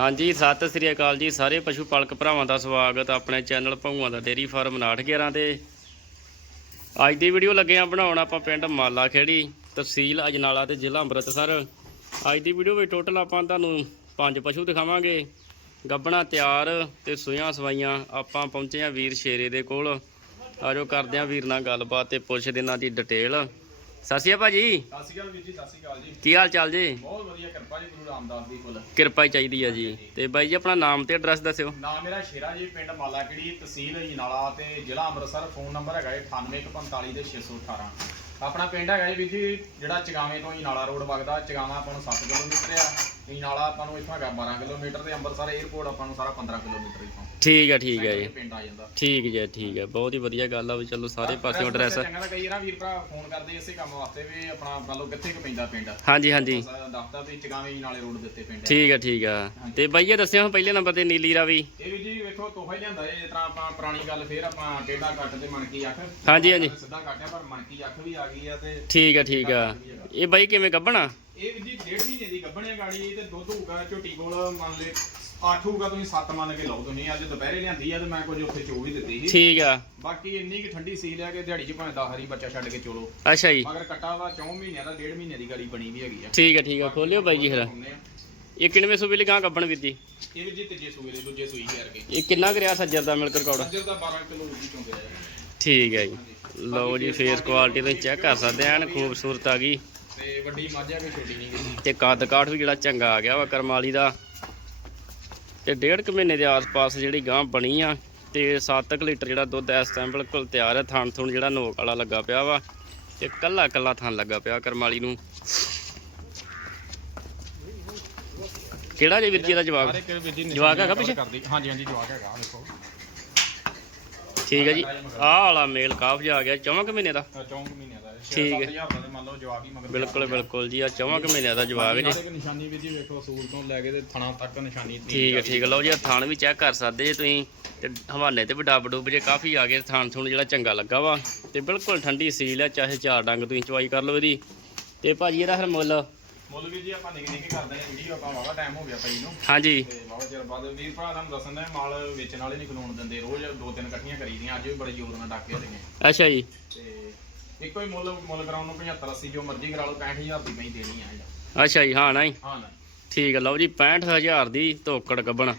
ਹਾਂਜੀ, ਸਤਿ ਸ੍ਰੀ ਅਕਾਲ ਜੀ। ਸਾਰੇ ਪਸ਼ੂ ਪਾਲਕ ਭਰਾਵਾਂ ਦਾ ਸਵਾਗਤ। ਆਪਣੇ ਚੈਨਲ ਭੰਗੂਆਂ ਦਾ ਡੇਰੀ ਫਾਰਮ 911 ਤੇ। ਅੱਜ ਦੀ ਵੀਡੀਓ ਲੱਗੇ ਆ ਬਣਾਉਣ ਆਪਾਂ ਪਿੰਡ ਮਾਲਾ ਖੇੜੀ ਤਹਿਸੀਲ ਅਜਨਾਲਾ ਤੇ ਜ਼ਿਲ੍ਹਾ ਅੰਮ੍ਰਿਤਸਰ। ਅੱਜ ਦੀ ਵੀਡੀਓ ਵਿੱਚ ਟੋਟਲ ਆਪਾਂ ਤੁਹਾਨੂੰ ਪੰਜ ਪਸ਼ੂ ਦਿਖਾਵਾਂਗੇ। ਗੱਬਣਾ ਤਿਆਰ ਤੇ ਸੂਈਆਂ ਸਵਾਈਆਂ। ਆਪਾਂ ਪਹੁੰਚੇ ਆ ਵੀਰ ਸ਼ੇਰੇ ਦੇ ਕੋਲ। ਆਜੋ ਕਰਦੇ ਆ ਵੀਰ ਨਾਲ ਗੱਲਬਾਤ ਤੇ ਪੁੱਛਦੇ ਇਹਨਾਂ ਦੀ ਡਿਟੇਲ। ਸਤਿ ਸ਼੍ਰੀ ਅਕਾਲ ਭਾਜੀ। ਸਤਿ ਸ਼੍ਰੀ ਅਕਾਲ ਵੀਰ ਜੀ ਸਤਿ ਸ਼੍ਰੀ ਅਕਾਲ ਜੀ। ਕੀ ਹਾਲ ਚਾਲ ਜੀ? ਬਹੁਤ ਵਧੀਆ ਕਿਰਪਾ ਜੀ ਗੁਰੂ ਰਾਮਦਾਸ ਦੀ ਫੁੱਲ ਕਿਰਪਾ ਹੀ ਚਾਹੀਦੀ ਆ ਜੀ। ਤੇ ਬਾਈ ਜੀ ਆਪਣਾ ਨਾਮ ਤੇ ਐਡਰੈਸ ਦੱਸਿਓ। ਨਾਮ ਮੇਰਾ ਸ਼ੇਰਾ ਜੀ ਪਿੰਡ ਮਾਲਾਕਿੜੀ ਤਹਿਸੀਲ ਜਨਾਲਾ ਤੇ ਜ਼ਿਲ੍ਹਾ ਅੰਮ੍ਰਿਤਸਰ। ਫੋਨ ਨੰਬਰ ਹੈਗਾ ਜੀ 9845 ਦੇ 618 ਆਪਣਾ ਪਿੰਡ ਹੈਗਾ ਜੀ ਵੀਰ ਜੀ ਜਿਹੜਾ ਚਗਾਵੇਂ ਤੋਂ ਜਨਾਲਾ ਰੋਡ ਵਗਦਾ ਚਗਾਵਾ ਆਪਾਂ ਨੂੰ 7 ਕਿਲੋਮੀਟਰ ਆ। ਜਨਾਲਾ ਆਪਾਂ ਨੂੰ ਇੱਥੋਂ ਹੈਗਾ 12 ਕਿਲੋਮੀਟਰ ਤੇ ਅੰਮ੍ਰਿਤਸਰ 에ਅਰਪੋਰਟ ਆਪਾਂ ਨੂੰ ਸਾਰਾ 15 ਕਿਲੋਮੀਟਰ ਇੱਥੋਂ। ਠੀਕ ਹੈ ਠੀਕ ਹੈ ਜੀ। ਪਿੰਡ ਆ ਜਾਂਦਾ। ਠੀਕ ਜੀ ਠੀਕ ਹੈ ਬਹੁਤ ਹੀ ਵਧੀਆ ਗੱਲ ਆ ਵੀ ਚਲੋ ਸਾਰੇ ਪਾਸੇ ਐਡਰੈਸ ਚੰਗਾ ਤਾਂ ਕਈ ਨਾ ਵੀਰ ਭਰਾ ਫੋਨ ਕਰਦੇ ਇਸੇ ਕੰਮ ਵਾਸਤੇ ਵੀ ਆਪਣਾ ਮੰਨ ਕਿੱਥੇ ਕੁ ਪੈਂਦਾ ਪਿੰਡ। ਹਾਂਜੀ ਹਾਂਜੀ। ਦਫਤਰ ਤੇ ਚਗਾਵੇਂ ਜਨਾਲੇ ਰੋਡ ਦੇ ਉੱਤੇ ਪਿੰਡ ਠੀਕ ਹੈ ਠੀਕ ਆ। ਤੇ ਬਾਈ ਇਹ ਦੱਸਿਓ ਪਹਿਲੇ ਨੰਬਰ ਤੇ ਨੀਲੀ ਰਾਵੀ। ਇਹ ਵੀ ਜੀ ਵੇਖੋ ਤੋਹਫਾ ਹੀ ਲਿਆਂਦਾ ਜੇ ਤਰ੍ਹਾਂ ਆਪਾਂ ਪੁਰਾਣੀ ਗੱਲ ਫੇਰ ਆਪਾਂ ਟੇਢਾ ਕੱਟ ਤੇ ਮਣਕੀ ਅੱਖ। ਹਾਂਜੀ, ਹਾਂਜੀ। ਸਿੱਧਾ ਕੱਟਿਆ ਪਰ ਮਣਕੀ ਅੱਖ ਵੀ ਆ ਗਈ ਆ ਤੇ ਠੀਕ ਆ ਠੀਕ ਆ। ਇਹ ਬਾਈ ਕਿਵੇਂ ਗੱਬਣਾ ਇਹ ਵੀ ਜੀ ਡੇਢ ਮਹੀਨੇ ਦੀ ਗੱਭਣੇ ਗਾੜੀ ਤੇ ਦੁੱਧ ਹੋਊਗਾ ਝੋਟੀ ਕੋਲ ਮੰਨ ਲੈ 8 ਹੋਊਗਾ ਤੁਸੀਂ 7 ਮੰਨ ਕੇ ਲਓ ਤੁਸੀਂ। ਅੱਜ ਦੁਪਹਿਰੇ ਲਿਆਂਦੀ ਆ ਤੇ ਮੈਂ ਕੁਝ ਉੱਥੇ ਚੋ ਵੀ ਦਿੱਤੀ ਸੀ। ਠੀਕ ਆ। ਬਾਕੀ ਇੰਨੀ ਕਿ ਠੰਡੀ ਸੀ ਲਿਆ ਕੇ ਦਿਹਾੜੀ 'ਚ ਭਾਵੇਂ 10 ਹਰੀ ਬੱਚਾ ਛੱਡ ਕੇ ਚੋਲੋ। ਅੱਛਾ ਜੀ। ਮਗਰ ਕੱਟਾ ਵਾ 4 ਮਹੀਨਿਆਂ ਦਾ ਡੇਢ ਮਹੀਨੇ ਦੀ ਗਾੜੀ ਬਣੀ ਵੀ ਹੈਗੀ ਆ। ਠੀਕ ਆ ਠੀਕ ਆ। ਖੋਲਿਓ ਬਾਈ ਜੀ ਆ। ਇਹ ਕਿੰਨਵੇਂ ਸੂਬੇ ਲਈ ਗਾਂ ਗੱਬਣ ਵੀਰ ਜੀ? ਇਹ ਵੀ ਜੀ ਤੀਜੇ ਸੂਏ ਦੇ ਦੂਜੇ ਸੂਈ ਫੇਰ ਕੇ। ਇਹ ਕਿੰਨਾ ਕਰਿਆ ਸੱਜਰ ਦਾ ਮਿਲਕ ਰਿਕਾਰਡ ਸੱਜਰ ਦਾ 12 ਕਿਲੋ ਦੀ ਚੋਂਦੇ ਆ। ਠੀਕ ਹੈ ਜੀ। ਲਓ ਜੀ ਫੇਸ ਕੁਆਲਿਟੀ ਤੁਸੀਂ ਚੈੱਕ ਕਰ ਸਕਦੇ ਆ ਖੂਬਸੂਰਤ ਆ ਗਈ। ਤੇ ਵੱਡੀ ਮੱਝ ਆ ਕੋਈ ਛੋਟੀ ਨਹੀਂ ਗਈ। ਤੇ ਕੱਦ ਕਾਠ ਵੀ ਜਿਹੜਾ ਚੰਗਾ ਆ ਗਿਆ ਵਾ ਕਰਮਾਲੀ ਦਾ। ਤੇ ਡੇਢ ਕੁ ਮਹੀਨੇ ਦੇ ਆਸ-ਪਾਸ ਜਿਹੜੀ ਗਾਂ ਬਣੀ ਆ ਤੇ 7 ਲੀਟਰ ਜਿਹੜਾ ਦੁੱਧ ਇਸ ਟਾਈਮ ਬਿਲਕੁਲ ਤਿਆਰ ਹੈ ਥਣ ਥੁਣ ਜਿਹੜਾ ਨੋਕ ਵਾਲਾ ਲੱਗਾ ਪਿਆ ਵਾ ਤੇ ਕੱਲਾ ਕੱਲਾ ਥਣ ਲੱਗਾ ਪਿਆ ਕਰਮਾਲੀ ਨੂੰ। ਕਿਹੜਾ ਜੇ ਵੀਰ ਜੀ ਦਾ ਜਵਾਬ ਸਾਰੇ ਵੀਰ ਜੀ ਜਵਾਕ ਹੈਗਾ ਪਿੱਛੇ? ਹਾਂਜੀ ਹਾਂਜੀ ਜਵਾਕ ਹੈਗਾ ਵੇਖੋ ਠੀਕ ਹੈ ਜੀ। ਆਹ ਵਾਲਾ ਮੇਲ ਕਾਫ ਜਾ ਆ ਗਿਆ ਚੌਵਾਂ ਕੁ ਮਹੀਨੇ ਦਾ? ਚੌਂਕ ਮਹੀਨਿਆਂ ਦਾ ਠੀਕ ਹੈ। 7000 ਦਾ ਤੇ ਮੰਨ ਲਓ ਜਵਾਕ ਹੀ ਮਗਰ ਬਿਲਕੁਲ ਬਿਲਕੁਲ ਜੀ ਆ ਚੌਵਾਂ ਕੁ ਮਹੀਨਿਆਂ ਦਾ ਜਵਾਬ ਜੀ। ਨਾਲੇ ਕਿ ਨਿਸ਼ਾਨੀ ਵੀ ਜੀ ਵੇਖੋ ਸੂਲ ਤੋਂ ਲੈ ਕੇ ਤੇ ਥਣਾ ਤੱਕ ਨਿਸ਼ਾਨੀ ਠੀਕ ਹੈ। ਠੀਕ ਹੈ। ਲਓ ਜੀ ਆਹ ਥਣ ਵੀ ਚੈੱਕ ਕਰ ਸਕਦੇ ਜੇ ਤੁਸੀਂ। ਤੇ ਹਵਾਨੇ ਤੇ ਵੀ ਡੱਬ ਡੁੱਬ ਜੇ ਕਾਫੀ ਆ ਗਏ ਥਣ ਥੁਣ ਜਿਹੜਾ ਚੰਗਾ ਲੱਗਾ ਵਾ। ਤੇ ਬਿਲਕੁਲ ਠੰਡੀ ਸੀਲ ਹੈ ਚਾਹੇ ਚਾਰ ਡੰਗ ਤੁਸੀਂ ਚਵਾਈ ਕਰ ਲਓ ਇਹਦੀ। ਤੇ ਭਾਜੀ ਇਹਦਾ ਫਿਰ ਮੁੱਲ? ਮੁੱਲ ਵੀ ਜੀ ਆਪਾਂ ਨਿੱਕੇ ਨਿੱਕੇ ਕਰਦੇ ਹਾਂ ਵੀਡੀਓ ਆਪਾਂ ਵਾਵਾ ਟਾਈਮ ਹੋ ਗਿਆ ਪਈ ਨੂੰ। ਹਾਂਜੀ। ਤੇ ਵਾਵਾ ਚਿਰ ਬਾਅਦ ਵੀਰ ਭਰਾ ਤੁਹਾਨੂੰ ਦੱਸਣ ਦਾ ਮਾਲ ਵੇਚਣ ਵਾਲੇ ਨਹੀਂ ਖਲੋਣ ਦਿੰਦੇ। ਰੋਜ਼ ਦੋ ਤਿੰਨ ਇਕੱਠੀਆਂ ਕਰੀ ਦੀਆਂ ਅੱਜ ਵੀ ਬੜੇ ਜ਼ੋਰ ਨਾਲ ਡਾਕੇ ਹੋਈਆਂ ਅੱਛਾ ਜੀ। ਤੇ ਇੱਕੋ ਹੀ ਮੁੱਲ ਮੁੱਲ ਕਰਾਉਣ ਨੂੰ 75 80 ਜੋ ਮਰਜ਼ੀ ਕਰਾ ਲਓ 65000 ਦੀ ਮੈਂ ਦੇਣੀ ਆ ਇਹਦਾ ਅੱਛਾ ਜੀ ਹਾਂ ਨਾ ਜੀ ਹਾਂ ਨਾ ਠੀਕ ਹੈ ਲਓ ਜੀ 65000 ਦੀ ਧੋਕੜ ਗੱਬਣ।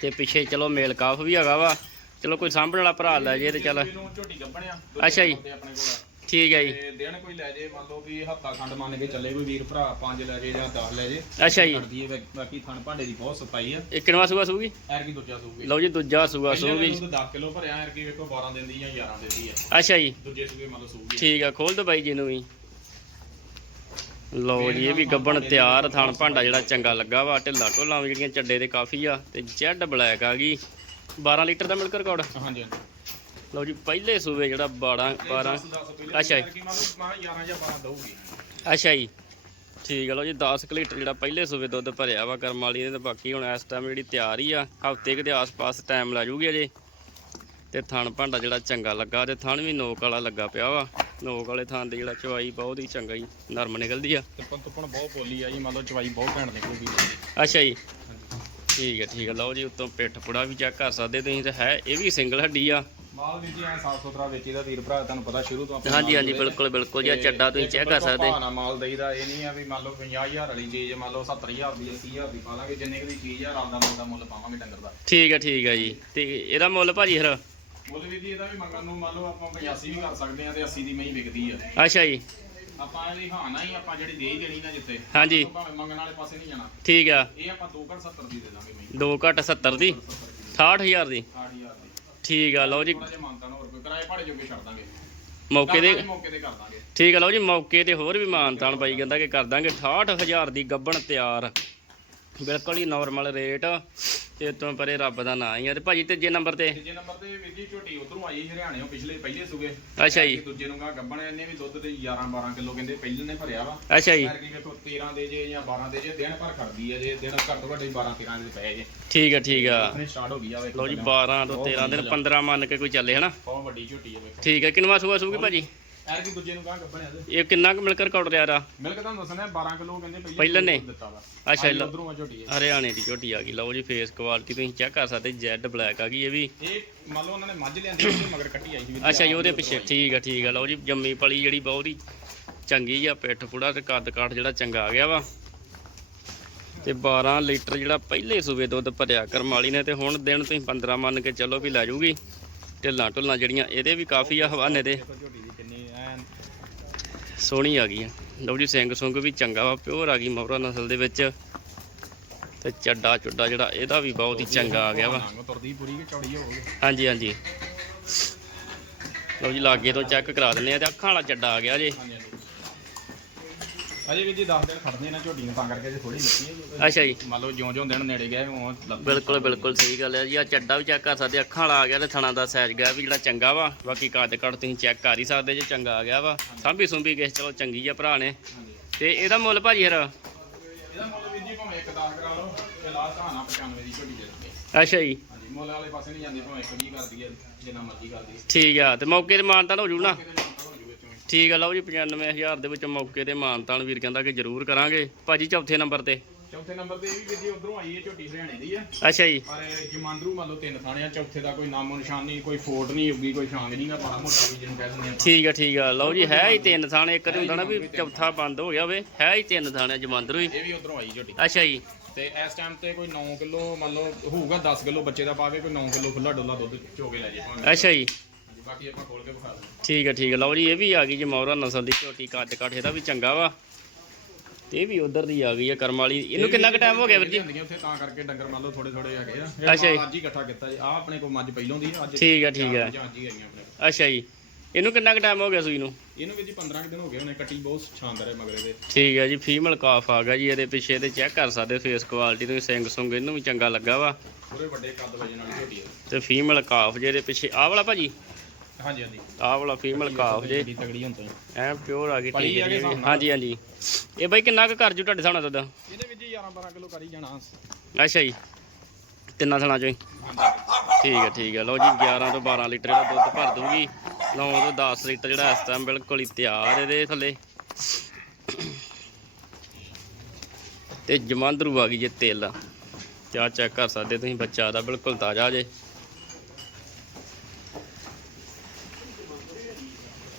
ਤੇ ਪਿੱਛੇ ਚਲੋ ਮੇਲ ਕਾਫ ਵੀ ਹੈਗਾ ਵਾ। ਚਲੋ ਕੋਈ ਸਾਂਭਣ ਵਾਲਾ ਭਰਾ ਲੈ ਜੇ ਤੇ ਚੱਲ। ਇਹਨੂੰ ਝੋਟੀ ਗੱਭਣਿਆ ਅੱਛਾ ਜੀ। ਆਪਣੇ ਕੋਲ ਠੀਕ ਹੈ ਜੀ। ਤੇ ਦਿਨ ਕੋਈ ਲੈ ਜੇ ਮੰਨ ਲਓ ਵੀ ਹਫਤਾ ਖੰਡ ਮੰਨ ਕੇ ਚੱਲੇ ਕੋਈ ਵੀਰ ਭਰਾ ਪੰਜ ਲੈ ਜੇ ਜਾਂ 10 ਲੈ ਜੇ। ਅੱਛਾ ਜੀ। ਕਰਦੀ ਹੈ ਬਾਕੀ ਥਣ ਭਾਂਡੇ ਦੀ ਬਹੁਤ ਸਫ਼ਾਈ ਆ। ਇਹ ਕਿਨਵਾ ਸੂਆ ਸੂਗੀ? ਐਰ ਕੀ ਦੂਜਾ ਸੂਗੇ। ਲਓ ਜੀ ਦੂਜਾ ਸੂਆ ਸੂਗੀ। 10 ਕਿਲੋ ਭਰਿਆ ਐਰ ਕੀ ਵੇਖੋ 12 ਦਿੰਦੀ ਜਾਂ 11 ਦਿੰਦੀ ਆ। ਅੱਛਾ ਜੀ। ਦੂਜੇ ਸੂਗੇ ਮੰਨ ਲਓ ਸੂਗੀ। ਠੀਕ ਆ ਖੋਲ ਦੋ ਬਾਈ ਜੀ ਨੂੰ ਵੀ। ਲਓ ਜੀ ਇਹ ਵੀ ਗੱਬਣ ਤਿਆਰ ਥਣ ਭਾਂਡਾ ਜਿਹੜਾ ਚੰਗਾ ਲੱਗਾ ਵਾ ਢਿੱਲਾ ਢੋਲਾਂ ਵੀ ਜਿਹੜੀਆਂ ਚੱਡੇ ਤੇ ਕਾਫੀ ਆ ਤੇ ਜੈਡ ਬਲੈਕ ਆ ਗਈ। 12 ਲੀਟਰ ਦਾ ਮਿਲਕ ਰਿਕਾਰਡ? ਹਾਂਜੀ ਹਾਂਜੀ। ਲਓ ਜੀ ਪਹਿਲੇ ਸੂਬੇ ਜਿਹੜਾ 12 12 ਅੱਛਾ ਜੀ। ਮਾਂ 11 ਜਾਂ 12 ਦਊਗੀ ਅੱਛਾ ਜੀ। ਠੀਕ ਆ ਲਓ ਜੀ 10 ਕੁ ਲੀਟਰ ਜਿਹੜਾ ਪਹਿਲੇ ਸੂਬੇ ਦੁੱਧ ਭਰਿਆ ਵਾ ਕਰਮ ਵਾਲੀ ਨੇ ਤੇ ਬਾਕੀ ਹੁਣ ਇਸ ਟਾਈਮ ਜਿਹੜੀ ਤਿਆਰ ਹੀ ਆ ਹਫ਼ਤੇ ਕੁ ਦੇ ਆਸ-ਪਾਸ ਟਾਈਮ ਲੈ ਜੂਗੀ ਅਜੇ। ਤੇ ਥਣ ਭਾਂਡਾ ਜਿਹੜਾ ਚੰਗਾ ਲੱਗਾ ਤੇ ਥਣ ਵੀ ਨੋਕ ਵਾਲਾ ਲੱਗਾ ਪਿਆ ਵਾ। ਨੋਕ ਵਾਲੇ ਥਣ ਦੀ ਜਿਹੜਾ ਚਵਾਈ ਬਹੁਤ ਹੀ ਚੰਗਾ ਹੀ ਨਰਮ ਨਿਕਲਦੀ ਆ। ਟਿੱਪਣ ਟੁੱਪਣ ਬਹੁਤ ਬੋਲੀ ਆ ਜੀ ਮੰਨ ਲਓ ਚਵਾਈ ਬਹੁਤ ਘੈਂਟ ਨਿਕਲੂਗੀ ਅੱਛਾ ਜੀ। ਠੀਕ ਹੈ ਠੀਕ ਹੈ ਲਓ ਜੀ ਉੱਤੋਂ ਪਿੱਠ ਪੁੜਾ ਵੀ ਚੈੱਕ ਕਰ ਸਕਦੇ ਤੁਸੀਂ ਤੇ ਹੈ ਇਹ ਵੀ ਸਿੰਗਲ ਹੱਡੀ ਆ। ਮਾਲ ਵੀ ਜੀ ਐ ਸਾਫ਼ ਸੁਥਰਾ ਵੇਚੀ ਦਾ ਵੀਰ ਭਰਾ ਤੁਹਾਨੂੰ ਪਤਾ ਸ਼ੁਰੂ ਤੋਂ ਆਪਾਂ ਹਾਂਜੀ ਹਾਂਜੀ। ਬਿਲਕੁਲ ਬਿਲਕੁਲ ਜੀ ਚੱਡਾ ਤੁਸੀਂ ਚੈੱਕ ਕਰ ਸਕਦੇ। ਨਾਲ ਮਾਲ ਦਈਦਾ ਇਹ ਨਹੀਂ ਆ ਵੀ ਮੰਨ ਲਓ 50000 ਵਾਲੀ ਚੀਜ਼ ਮੰਨ ਲਓ 70000 ਦੀ 80000 ਦੀ ਪਾ ਲਾਂਗੇ ਜਿੰਨੇ ਦੀ ਚੀਜ਼ ਆ ਦਾ ਮੁੱਲ ਦਾ ਮੁੱਲ ਪਾਵਾਂਗੇ ਡੰਗਰ ਦਾ। ਠੀਕ ਹੈ ਠੀਕ ਹੈ ਜੀ। ਤੇ ਇਹਦਾ ਮੁੱਲ ਭਾਜੀ ਫਿਰ? ਮੁੱਲ ਵੀ ਜੀ ਇਹਦਾ ਵੀ ਮੰਗਣ ਨੂੰ ਮੰਨ ਲਓ ਆਪਾਂ 85 ਵੀ ਕਰ ਸਕਦੇ ਆ ਤੇ 80 ਦੀ ਮਹੀਂ ਵਿਕਦੀ ਆ। ਅੱਛਾ ਜੀ। ਆਪਾਂ ਇਹਦੀ ਹਾਂ ਨਾ ਹੀ ਆਪਾਂ ਜਿਹੜੀ ਦੇ ਦੇਣੀ ਨਾ ਜਿੱਥੇ ਹਾਂਜੀ। ਭਾਵੇਂ ਮੰਗਣ ਵਾਲੇ ਪਾਸੇ ਨਹੀਂ ਜਾਣਾ। ਠੀਕ ਆ। ਇਹ ਆਪਾਂ 2 ਘੱਟ 70 ਦੀ ਦੇ ਦਾਂਗੇ ਮਹੀਂ। 2 ਘੱਟ 70 ਦੀ? 68000 ਦੀ। 60000 ਦੀ। ਠੀਕ ਆ ਲਓ ਜੀ। ਥੋੜਾ ਜਿਹਾ ਮੰਨਤਾ ਨਾ ਹੋਰ ਕੋਈ ਕਿਰਾਏ ਭਾੜੇ ਜੋਗੇ ਛੱਡ ਦਾਂਗੇ। ਮੌਕੇ ਦੇ ਮੌਕੇ ਤੇ ਕਰ ਦਾਂਗੇ। ਠੀਕ ਆ ਲਓ ਜੀ ਮੌਕੇ ਤੇ ਹੋਰ ਵੀ ਮਾਨਤਾਨ ਬਾਈ ਕਹਿੰਦਾ ਕਿ ਕਰ ਦਾਂਗੇ। 68000 ਦੀ ਗੱਬਣ ਤਿਆਰ। ਬਿਲਕੁਲ ਹੀ ਨਾਰਮਲ ਰੇਟ ਤੇ ਤੋਂ ਪਰੇ ਰੱਬ ਦਾ ਨਾਂ ਹੀ ਆ। ਤੇ ਭਾਜੀ ਤੀਜੇ ਨੰਬਰ ਤੇ? ਤੀਜੇ ਨੰਬਰ ਤੇ ਵੀਰ ਜੀ ਝੋਟੀ ਉਧਰੋਂ ਆਈ ਹਰਿਆਣਿਓਂ ਪਿਛਲੇ ਪਹਿਲੇ ਸੂਗੇ ਅੱਛਾ ਜੀ। ਦੂਜੇ ਨੂੰ ਗਾ ਗੱਬਣ ਇਹਨੇ ਵੀ ਦੁੱਧ ਦੇ 11 12 ਕਿਲੋ ਕਹਿੰਦੇ ਪਹਿਲੇ ਨੇ ਭਰਿਆ ਵਾ। ਅੱਛਾ ਜੀ। ਯਾਰ ਕੀ ਵੇਖੋ 13 ਦੇ ਜੇ ਜਾਂ 12 ਦੇ ਜੇ ਦਿਨ ਭਰ ਖੜਦੀ ਹੈ ਜੇ ਦਿਨ ਘੱਟ ਤੋਂ ਘੱਟ 12 13 ਦੇ ਪਏ ਜੇ। ਠੀਕ ਆ ਠੀਕ ਆ। ਆਪਣੇ ਸਟਾਰਟ ਹੋ ਗਈ ਆ ਵੇਖੋ ਲਓ ਜੀ 12 ਤੋਂ 13 ਦਿਨ 15 ਮੰਨ ਕੇ ਕੋਈ ਚੱਲੇ ਹਨਾ? ਬਹੁਤ ਵੱਡੀ ਝੋਟੀ ਹੈ ਵੇਖੋ। ਠੀਕ ਹੈ ਕਿੰਨਵਾ ਸੂਆ ਸੂਗੀ ਭਾਜੀ? ਐਰ ਕੀ ਦੂਜੇ ਨੂੰ ਕਹਾਂ ਗੱਬਣਿਆ ਤੇ ਇਹ ਕਿੰਨਾ ਕੁ ਮਿਲਕਰ ਕਾਊਟ ਰਿਹਾ ਰਾ ਮਿਲਕ ਤੁਹਾਨੂੰ ਦੱਸਣਾ 12 ਕਿਲੋ ਕਹਿੰਦੇ ਪਹਿਲੇ ਪਹਿਲਾਂ ਨੇ? ਦਿੱਤਾ ਵਾ। ਅੱਛਾ ਲਓ। ਉੱਧਰੋਂ ਆ ਝੋਟੀ ਹੈ ਹਰਿਆਣੇ ਦੀ ਝੋਟੀ ਆ ਗਈ। ਲਓ ਜੀ ਫੇਸ ਕੁਆਲਿਟੀ ਤੁਸੀਂ ਚੈੱਕ ਕਰ ਸਕਦੇ ਜੈਡ ਬਲੈਕ ਆ ਗਈ ਇਹ ਵੀ। ਇਹ ਮੰਨ ਲਓ ਉਹਨਾਂ ਨੇ ਮੱਝ ਲਿਆਂਦੀ ਸੀ ਮਗਰ ਕੱਟੀ ਆਈ ਸੀ ਅੱਛਾ ਜੀ ਉਹਦੇ ਪਿੱਛੇ ਠੀਕ ਆ ਠੀਕ ਆ। ਲਓ ਜੀ ਜੰਮੀ ਪਲੀ ਜਿਹੜੀ ਬਹੁਤ ਹੀ ਚੰਗੀ ਆ ਪਿੱਠ ਪੁੜਾ ਤੇ ਕੱਦ ਕਾਠ ਜਿਹੜਾ ਚੰਗਾ ਆ ਗਿਆ ਵਾ। ਤੇ 12 ਲੀਟਰ ਜਿਹੜਾ ਪਹਿਲੇ ਸੂਬੇ ਦੁੱਧ ਭਰਿਆ ਕਰਮ ਵਾਲੀ ਨੇ ਤੇ ਹੁਣ ਦਿਨ ਤੁਸੀਂ 15 ਮੰਨ ਕੇ ਚੱਲੋ ਵੀ ਲੈ ਜੂਗੀ। ਢਿੱਲਾਂ ਢੁੱਲਾਂ ਜਿਹੜੀਆਂ ਇਹਦੇ ਵੀ ਕਾਫੀ ਆ ਹਵਾਨੇ ਦੇ। ਝੋਟੀ ਸੋਹਣੀ ਆ ਗਈ ਆ। ਲਓ ਜੀ, ਸਿੰਘ ਸੁੰਗ ਵੀ ਚੰਗਾ ਵਾ, ਪਿਓਰ ਆ ਗਈ ਮੋਹਰਾ ਨਸਲ ਦੇ ਵਿੱਚ। ਤੇ ਚੱਡਾ ਚੁੱਡਾ ਜਿਹੜਾ, ਇਹਦਾ ਵੀ ਬਹੁਤ ਹੀ ਚੰਗਾ ਆ ਗਿਆ ਵਾ। ਤੁਰਦੀ ਪੂਰੀ ਕਿ ਚੌੜੀ ਹੋਊਗੀ ਹਾਂਜੀ ਹਾਂਜੀ। ਲਓ ਜੀ, ਲਾਗੇ ਤੋਂ ਚੈੱਕ ਕਰਾ ਦਿੰਦੇ ਆ ਤੇ ਅੱਖਾਂ ਵਾਲਾ ਚੱਡਾ ਆ ਗਿਆ ਜੇ। ਅਜੇ ਵੀ ਜੀ 10 ਦਿਨ ਖੜਦੇ ਨੇ ਝੋਟੀ ਨੂੰ ਤਾਂ ਕਰਕੇ ਜੇ ਥੋੜੀ ਲੱਗੀ ਹੈ ਅੱਛਾ ਜੀ। ਮੰਨ ਲਓ ਜਿਉਂ ਜਿਉਂ ਦਿਨ ਨੇੜੇ ਗਏ ਉਹ ਲੱਗ ਬਿਲਕੁਲ ਬਿਲਕੁਲ ਸਹੀ ਗੱਲ ਹੈ ਜੀ। ਆ ਚੱਡਾ ਵੀ ਚੈੱਕ ਕਰ ਸਕਦੇ ਅੱਖਾਂ ਵਾਲਾ ਆ ਗਿਆ ਤੇ ਥਣਾ ਦਾ ਸਾਈਜ਼ ਗਿਆ ਵੀ ਜਿਹੜਾ ਚੰਗਾ ਵਾ। ਬਾਕੀ ਕੱਦ ਕੱਟ ਤੁਸੀਂ ਚੈੱਕ ਕਰ ਹੀ ਸਕਦੇ ਜੇ ਚੰਗਾ ਆ ਗਿਆ ਵਾ। ਸਾਂਭੀ ਸੁੰਭੀ ਕਿਸ ਚਲੋ ਚੰਗੀ ਆ ਭਰਾ ਨੇ। ਤੇ ਇਹਦਾ ਮੁੱਲ ਭਾਜੀ ਫਿਰ? ਇਹਦਾ ਮੁੱਲ ਵੀ ਜੀ ਭਾਵੇਂ ਇੱਕ 10 ਕਰਾ ਲਓ ਤੇ ਲਾਸਟ ਹਾਨਾ 95 ਦੀ ਝੋਟੀ ਦੇ ਦਿੰਦੇ ਅੱਛਾ ਜੀ। ਹਾਂਜੀ ਮੁੱਲ ਵਾਲੇ ਪਾਸੇ ਨਹੀਂ ਜਾਂਦੇ ਭਾਵੇਂ ਇੱਕ 20 ਕਰ ਦਈਏ ਜਿੰਨਾ ਮਰਜ਼ੀ ਕਰ ਦਈਏ ਠੀਕ ਆ ਤੇ ਮੌਕੇ ਤੇ ਮਾਨਤਾਨ ਹੋ ਜੂ ਨਾ। ਠੀਕ ਆ ਲਓ ਜੀ 95000 ਦੇ ਵਿੱਚੋਂ ਮੌਕੇ ਤੇ ਮਾਨਤਾਨ ਵੀਰ ਕਹਿੰਦਾ ਕਿ ਜ਼ਰੂਰ ਕਰਾਂਗੇ। ਭਾਜੀ ਚੌਥੇ ਨੰਬਰ ਤੇ। ਚੌਥੇ ਨੰਬਰ ਤੇ ਇਹ ਵੀ ਜੀ ਉਧਰੋਂ ਆਈ ਹੈ ਝੋਟੀ ਹਰਿਆਣੇ ਦੀ ਹੈ ਅੱਛਾ ਜੀ। ਪਰ ਜਮਾਂਦਰੂ ਮੰਨ ਲਓ ਤਿੰਨ ਥਾਣੇ ਆ ਚੌਥੇ ਦਾ ਕੋਈ ਨਾਮੋ ਨਿਸ਼ਾਨ ਨਹੀਂ ਕੋਈ ਫੋਟ ਨਹੀਂ ਹੋਊਗੀ ਕੋਈ ਛਾਂਗ ਨਹੀਂ ਗਾ ਮਾੜਾ ਮੋਟਾ ਵੀ ਜਿਹਨੂੰ ਕਹਿ ਦਿੰਦੇ ਆ ਠੀਕ ਆ ਠੀਕ ਆ। ਲਓ ਜੀ ਹੈ ਹੀ ਤਿੰਨ ਥਾਣੇ ਇੱਕ ਹੁੰਦਾ ਨਾ ਵੀ ਚੌਥਾ ਬੰਦ ਹੋ ਗਿਆ ਹੋਵੇ ਹੈ ਹੀ ਤਿੰਨ ਥਾਣੇ ਜਮੰਦਰੂ ਹੀ। ਇਹ ਵੀ ਉਧਰੋਂ ਆਈ ਝੋਟੀ। ਅੱਛਾ ਜੀ। ਤੇ ਇਸ ਟਾਈਮ ਤੇ ਕੋਈ 9 ਕਿਲੋ ਮੰਨ ਲਓ ਹੋਊਗਾ 10 ਕਿਲੋ ਬੱਚੇ ਦਾ ਪਾ ਕੇ ਕੋਈ 9 ਕਿਲੋ ਖੁੱਲਾ ਡੋਲਾ ਦੁੱਧ ਚੋ ਕੇ ਲੈ ਜੇ ਅੱਛਾ ਜੀ। ਬਾਕੀ ਆਪਾਂ ਖੋਲ ਕੇ ਵਿਖਾ ਦਿੰਦੇ ਠੀਕ ਆ ਠੀਕ ਆ। ਲਓ ਜੀ ਇਹ ਵੀ ਆ ਗਈ ਜੀ ਮੌਰਾ ਨਸਲ ਦੀ ਝੋਟੀ ਕੱਟ ਕੱਟ ਇਹਦਾ ਵੀ ਚੰਗਾ ਵਾ। ਤੇ ਇਹ ਵੀ ਉਧਰ ਦੀ ਆ ਗਈ ਆ ਕਰਮ ਵਾਲੀ। ਇਹਨੂੰ ਕਿੰਨਾ ਕੁ ਟਾਈਮ ਹੋ ਗਿਆ ਵੀਰ ਜੀ? ਹੁੰਦੀਆਂ ਉੱਥੇ ਤਾਂ ਕਰਕੇ ਡੰਗਰ ਮੰਨ ਲਓ ਥੋੜੇ ਥੋੜੇ ਹੈਗੇ ਆ। ਅੱਛਾ ਜੀ। ਅੱਜ ਹੀ ਇਕੱਠਾ ਕੀਤਾ ਜੀ। ਆ ਆਪਣੇ ਕੋਲ ਮੱਝ ਪਹਿਲੋਂ ਦੀ ਆ, ਅੱਜ ਠੀਕ ਆ, ਠੀਕ ਆ। ਚਾਰ ਅੱਜ ਹੀ ਆਈਆਂ ਆਪਣੇ ਕੋਲ। ਅੱਛਾ ਜੀ। ਇਹਨੂੰ ਕਿੰਨਾ ਕੁ ਟਾਈਮ ਹੋ ਗਿਆ ਸੂਈ ਨੂੰ? ਇਹਨੂੰ ਵੀ ਜੀ 15 ਕੁ ਦਿਨ ਹੋ ਗਏ ਉਹਨੇ ਕੱਟੀ ਬਹੁਤ ਸ਼ਾਨਦਾਰ ਹੈ ਮਗਰੇ ਦੇ। ਠੀਕ ਆ ਜੀ ਫੀਮੇਲ ਕਾਫ ਆ ਗਿਆ ਜੀ ਇਹਦੇ ਪਿੱਛੇ ਤੇ ਚੈੱਕ ਕਰ ਸਕਦੇ ਫੇਸ ਕੁਆਲਿਟੀ ਤੁਸੀਂ ਸਿੰਘ ਸੁੰਗ ਇਹਨੂੰ ਵੀ ਚੰਗਾ ਲੱਗਾ ਵਾ। ਪੂਰੇ ਵੱਡੇ ਕੱਦ ਵਜਨ ਵਾਲੀ ਝੋਟੀ ਹੈ ਤੇ ਫੀਮੇਲ ਕਾਫ ਜਿਹਦੇ ਪਿੱਛੇ। ਆਹ ਵਾਲਾ ਭਾਜੀ? ਹਾਂਜੀ ਹਾਂਜੀ। ਆਹ ਵਾਲਾ ਫੀਮੇਲ ਕਾਫ ਜੇ। ਬੜੀ ਤਗੜੀ ਹੁੰਦੀ। ਐ ਪਿਓਰ ਆ ਗਈ ਪਲੀ ਠੀਕ ਆ ਹੈ ਜੀ ਹਿਸਾਬ ਨਾਲ। ਹਾਂਜੀ ਹਾਂਜੀ। ਇਹ ਬਾਈ ਕਿੰਨਾ ਕੁ ਕਰ ਜੂ ਤੁਹਾਡੇ ਸਾਹਮਣੇ ਦੁੱਧ? ਇਹਦੇ ਵਿੱਚ ਜੀ 11 12 ਕਿਲੋ ਕਰੀ ਜਾਣਾ ਅੱਛਾ ਜੀ। ਤਿੰਨਾਂ ਥਣਾ ਚੋਂ ਹੀ? ਠੀਕ ਹੈ ਠੀਕ ਹੈ ਲਓ ਜੀ 11 ਤੋਂ 12 ਲੀਟਰ ਦਾ ਦੁੱਧ ਭਰ ਦੂਗੀ 9 ਤੋਂ 10 ਲੀਟਰ ਜਿਹੜਾ ਇਸ ਟਾਈਮ ਬਿਲਕੁਲ ਹੀ ਤਿਆਰ ਇਹਦੇ ਥੱਲੇ। ਤੇ ਜਮਾਂਦਰੂ ਆ ਗਈ ਜੇ ਤਿਲ। ਕਿਆ ਚੈੱਕ ਕਰ ਸਕਦੇ ਤੁਸੀਂ ਬੱਚਾ ਦਾ ਬਿਲਕੁਲ ਤਾਜ਼ਾ ਜੇ।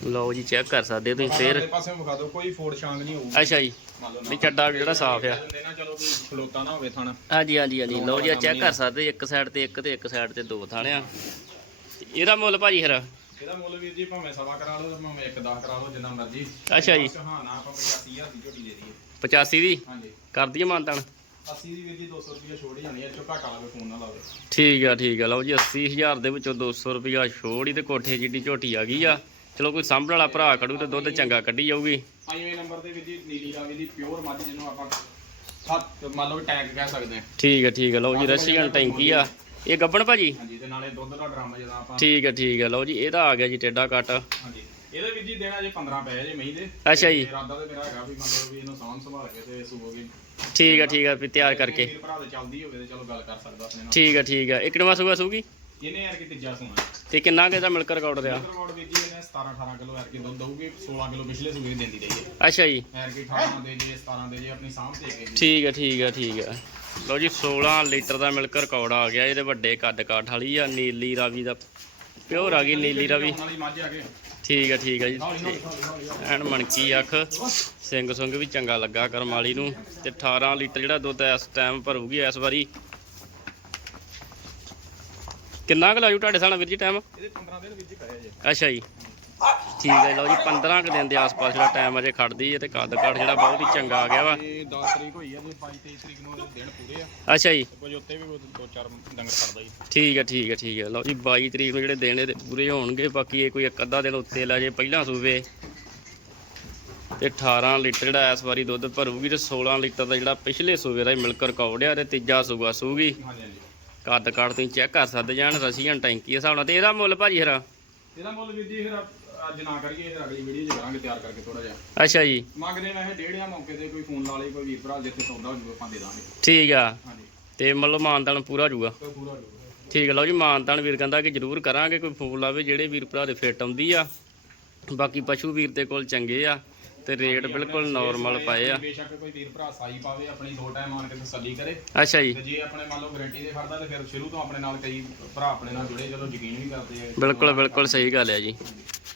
ਲਓ ਜੀ ਚੈੱਕ ਕਰ ਸਕਦੇ ਤੁਸੀਂ ਫੇਰ। ਪਾਸੇ ਵਿਖਾ ਦਿਓ ਕੋਈ ਫੋੜ ਛਾਂਗ ਨਹੀਂ ਹੋਊਗੀ। ਅੱਛਾ ਜੀ ਨਹੀਂ ਚੱਡਾ ਜਿਹੜਾ ਸਾਫ਼ ਆ। ਹੁੰਦੇ ਨਾ ਚਲੋ ਕੋਈ ਖਲੋਤਾ ਨਾ ਹੋਵੇ ਥਣ। ਹਾਂਜੀ ਹਾਂਜੀ ਹਾਂਜੀ। ਲਓ ਜੀ ਚੈੱਕ ਕਰ ਸਕਦੇ ਇੱਕ ਸਾਈਡ ਤੇ ਇੱਕ ਤੇ ਇੱਕ ਸਾਈਡ ਤੇ ਦੋ ਥਾਣੇ ਆ। ਇਹਦਾ ਮੁੱਲ ਭਾਜੀ ਫਿਰ? ਇਹਦਾ ਮੁੱਲ ਵੀਰ ਜੀ ਭਾਵੇਂ ਸਵਾ ਕਰਾ ਲਓ ਭਾਵੇਂ ਇੱਕ 10 ਕਰਾ ਲਓ ਜਿੰਨਾ ਮਰਜ਼ੀ। ਅੱਛਾ ਜੀ। ਹਾਂ ਨਾ ਆਪਾਂ 85000 ਦੀ ਝੋਟੀ ਦੇ ਦਈਏ। 85 ਦੀ? ਹਾਂਜੀ। ਕਰ ਦਈਏ ਮਾਨਤਾਨ? 80 ਦੀ ਵੀਰ ਜੀ 200 ਰੁਪਏ ਛੋੜ ਹੀ ਜਾਣੀ ਹੈ ਚੋ ਘਾਟਾ ਲਾਵੇ ਫੋਨ ਨਾ ਲਾਵੇ ਠੀਕ ਆ ਠੀਕ ਆ। ਲਓ ਜੀ 80000 ਦੇ ਵਿੱਚੋਂ 200 ਰੁਪਿਆ ਛੋੜ ਹੀ ਤੇ ਕੋਠੇ ਜਿੱਡੀ ਝੋਟੀ ਆ ਗਈ ਆ। ਚਲੋ ਕੋਈ ਸਾਂਭਣ ਵਾਲਾ ਭਰਾ ਖੜੂ ਤੇ ਦੁੱਧ ਚੰਗਾ ਕੱਢੀ ਜਾਊਗੀ। ਆਈਵੇਂ ਨੰਬਰ ਦੇ ਵੀਰ ਜੀ ਨੀਲੀ ਰਾਵੀ ਦੀ ਪਿਓਰ ਮੱਝ ਜਿਹਨੂੰ ਆਪਾਂ ਸੱਤ ਮੰਨ ਲਓ ਟੈਗ ਕਹਿ ਸਕਦੇ ਹਾਂ। ਠੀਕ ਆ ਠੀਕ ਆ ਲਓ ਜੀ ਰਸ਼ੀਅਨ ਟੈਂਕੀ ਆ। ਇਹ ਗੱਬਣ ਭਾਜੀ? ਹਾਂਜੀ ਤੇ ਨਾਲੇ ਦੁੱਧ ਦਾ ਡਰਮ ਜਿਹਦਾ ਆਪਾਂ ਠੀਕ ਆ ਠੀਕ ਆ ਲਓ ਜੀ ਇਹਦਾ ਆ ਗਿਆ ਜੀ ਟੇਡਾ ਕੱਟ। ਹਾਂਜੀ ਇਹਦੇ ਵੀਰ ਜੀ ਦੇਣਾ ਜੇ 15 ਪਏ ਜੇ ਮਹੀਂ ਦੇ। ਅੱਛਾ ਜੀ। ਤੇ ਇਰਾਦਾ ਤੇ ਮੇਰਾ ਹੈਗਾ ਵੀ ਮਤਲਬ ਵੀ ਇਹਨੂੰ ਸਾਂਭ ਸੰਭਾਲ ਕੇ ਤੇ ਸੂਓਗੇ ਠੀਕ ਆ ਠੀਕ ਆ ਵੀ ਤਿਆਰ ਕਰਕੇ। ਭਰਾ ਦੇ ਚੱਲਦੀ ਹੋਵੇ ਤੇ ਚਲੋ ਗੱਲ ਕਰ ਸਕਦਾ ਆਪਣੇ ਨਾਲ। ਠੀਕ ਆ ਠੀਕ ਆ ਇੱਕ ਨਵਾਂ ਸੂਆ ਸੂਗੀ? ਇਹਨੇ ਯਾਰ ਕਿ ਤੀਜਾ ਸੋਣਾ ਤੇ ਕਿੰਨਾ ਕੁ ਇਹਦਾ ਮਿਲਕ ਰਿਕਾਰਡ ਰਿਹਾ? ਰਿਕਾਰਡ ਵੀਰ ਜੀ ਇਹਨੇ 17 18 ਕਿਲੋ ਯਾਰ ਕਿ ਦੁੱਧ ਦਊਗੀ 16 ਕਿਲੋ ਪਿਛਲੇ ਸੂਏ ਦਿੰਦੀ ਰਹੀ ਹੈ। ਅੱਛਾ ਜੀ। ਯਾਰ ਕਿ 18 ਦੇ ਜੇ 17 ਦੇ ਜੇ ਆਪਣੀ ਸਾਂਭ ਤੇ ਕੇ ਠੀਕ ਆ ਠੀਕ ਆ ਠੀਕ ਆ ਲਓ ਜੀ 16 ਲੀਟਰ ਦਾ ਮਿਲਕ ਰਿਕਾਰਡ ਆ ਗਿਆ ਇਹਦੇ ਵੱਡੇ ਕੱਦ ਕਾਠ ਵਾਲੀ ਆ ਨੀਲੀ ਰਾਵੀ ਦਾ ਪਿਓਰ ਆ ਗਈ ਨੀਲੀ ਰਾਵੀ। ਠੀਕ ਆ ਠੀਕ ਆ ਜੀ। ਐਨ ਮਣਕੀ ਅੱਖ ਸਿੰਘ ਸੁੰਗ ਵੀ ਚੰਗਾ ਲੱਗਾ ਕਰਮ ਵਾਲੀ ਨੂੰ। ਤੇ 18 ਲੀਟਰ ਜਿਹੜਾ ਦੁੱਧ ਇਸ ਟਾਈਮ ਭਰੂਗੀ ਇਸ ਵਾਰੀ ਕਿੰਨਾ ਕੁ ਲਾਜੂ ਤੁਹਾਡੇ ਸਾਹਮਣੇ ਵੀਰ ਜੀ ਟਾਈਮ ਇਹਦੇ 15 ਦਿਨ ਵਿੱਚ ਹੀ ਪਏ ਜੇ। ਅੱਛਾ ਜੀ। ਠੀਕ ਹੈ ਲਓ ਜੀ 15 ਕੁ ਦਿਨ ਦੇ ਆਸ-ਪਾਸ ਜਿਹੜਾ ਟਾਈਮ ਅਜੇ ਖੜਦੀ ਹੈ ਤੇ ਕੱਦ ਕਾਠ ਜਿਹੜਾ ਬਹੁਤ ਹੀ ਚੰਗਾ ਆ ਗਿਆ ਵਾ। ਇਹ 10 ਤਰੀਕ ਹੋਈ ਆ ਜੇ 22 23 ਤਰੀਕ ਨੂੰ ਦਿਨ ਪੂਰੇ ਆ। ਅੱਛਾ ਜੀ। ਤੇ ਕੁਝ ਉੱਤੇ ਵੀ ਦੋ ਚਾਰ ਡੰਗਰ ਖੜਦਾ ਜੀ। ਠੀਕ ਹੈ ਠੀਕ ਹੈ ਠੀਕ ਹੈ। ਲਓ ਜੀ 22 ਤਰੀਕ ਨੂੰ ਜਿਹੜੇ ਦਿਨ ਇਹਦੇ ਪੂਰੇ ਹੋਣਗੇ ਬਾਕੀ ਇਹ ਕੋਈ ਇੱਕ ਅੱਧਾ ਦਿਨ ਉੱਤੇ ਲੈ ਜੇ ਪਹਿਲਾਂ ਸੂਵੇ। ਤੇ 18 ਲੀਟਰ ਜਿਹੜਾ ਇਸ ਵਾਰੀ ਦੁੱਧ ਭਰੂਗੀ ਤੇ 16 ਲੀਟਰ ਦਾ ਜਿਹੜਾ ਪਿਛਲੇ ਸੂਵੇ ਦਾ ਮਿਲਕ ਰਿਕਾਰਡ ਆ ਤੇ ਤੀਜਾ ਸੂਗੀ। ਹਾਂਜੀ ਹਾਂਜੀ। ਕੱਦ ਕਾਠ ਤੁਸੀਂ ਚੈੱਕ ਕਰ ਸਕਦੇ ਜਾਣ ਰਸ਼ੀਅਨ ਟੈਂਕੀ ਦੇ ਹਿਸਾਬ ਨਾਲ। ਤੇ ਇਹਦਾ ਮੁੱਲ ਭਾਜੀ ਹਰਾ ਇਹਦਾ ਮੁੱਲ ਵੀਰ ਜੀ ਫਿਰ ਅੱਜ ਨਾ ਕਰੀਏ ਫਿਰ ਅਗਲੀ ਵੀਡੀਓ 'ਚ ਕਰਾਂਗੇ ਤਿਆਰ ਕਰਕੇ ਥੋੜਾ ਜਿਹਾ। ਅੱਛਾ ਜੀ। ਮੰਗਦੇ ਇਹ ਡੇਢਿਆ ਮੌਕੇ ਤੇ ਕੋਈ ਫੋਨ ਲਾ ਲੇ ਕੋਈ ਵੀਰ ਭਰਾ ਜਿੱਥੇ ਸੌਦਾ ਹੋ ਜਾਊਗਾ ਆਪਾਂ ਦੇ ਦਾਂਗੇ। ਠੀਕ ਆ। ਹਾਂਜੀ। ਤੇ ਮਤਲਬ ਮਾਨਤਾਨ ਪੂਰਾ ਜੂਗਾ ਕੋਈ ਪੂਰਾ ਹੋ ਜਾਊਗਾ। ਠੀਕ ਹੈ ਲਓ ਜੀ ਮਾਨਤਾਨ ਵੀਰ ਕਹਿੰਦਾ ਕਿ ਜ਼ਰੂਰ ਕਰਾਂਗੇ ਕੋਈ ਫੋਨ ਲਾਵੇ ਜਿਹੜੇ ਵੀਰ ਭਰਾ ਦੇ ਫਿੱਟ ਆਉਂਦੀ ਆ। ਬਾਕੀ ਪਸ਼ੂ ਵੀਰ ਦੇ ਕੋਲ ਚੰਗੇ ਆ। ਤੇ ਰੇਟ ਬਿਲਕੁਲ ਨਾਰਮਲ ਪਏ ਆ। ਬੇਸ਼ੱਕ ਕੋਈ ਵੀਰ ਭਰਾ ਸਾਈ ਪਾਵੇ ਆਪਣੀ ਦੋ ਟਾਈਮ ਆਣ ਕੇ ਤਸੱਲੀ ਕਰੇ। ਅੱਛਾ ਜੀ। ਤੇ ਜੇ ਆਪਣੇ ਮੰਨ ਲਓ ਗਾਰੰਟੀ ਦੇ ਖੜਦਾ ਤੇ ਫਿਰ ਸ਼ੁਰੂ ਤੋਂ ਆਪਣੇ ਨਾਲ ਕਈ ਭਰਾ ਆਪਣੇ ਨਾਲ ਜੁੜੇ ਚਲੋ ਯਕੀਨ ਵੀ ਕਰਦੇ ਆ। ਬਿਲਕੁਲ ਬਿਲਕੁਲ ਸਹੀ ਗੱਲ ਹੈ ਜੀ।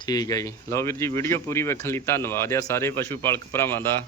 ਠੀਕ ਹੈ ਜੀ। ਲਓ ਵੀਰ ਜੀ ਵੀਡੀਓ ਪੂਰੀ ਵੇਖਣ ਲਈ ਧੰਨਵਾਦ ਆ ਸਾਰੇ ਪਸ਼ੂ ਪਾਲਕ ਭਰਾਵਾਂ ਦਾ।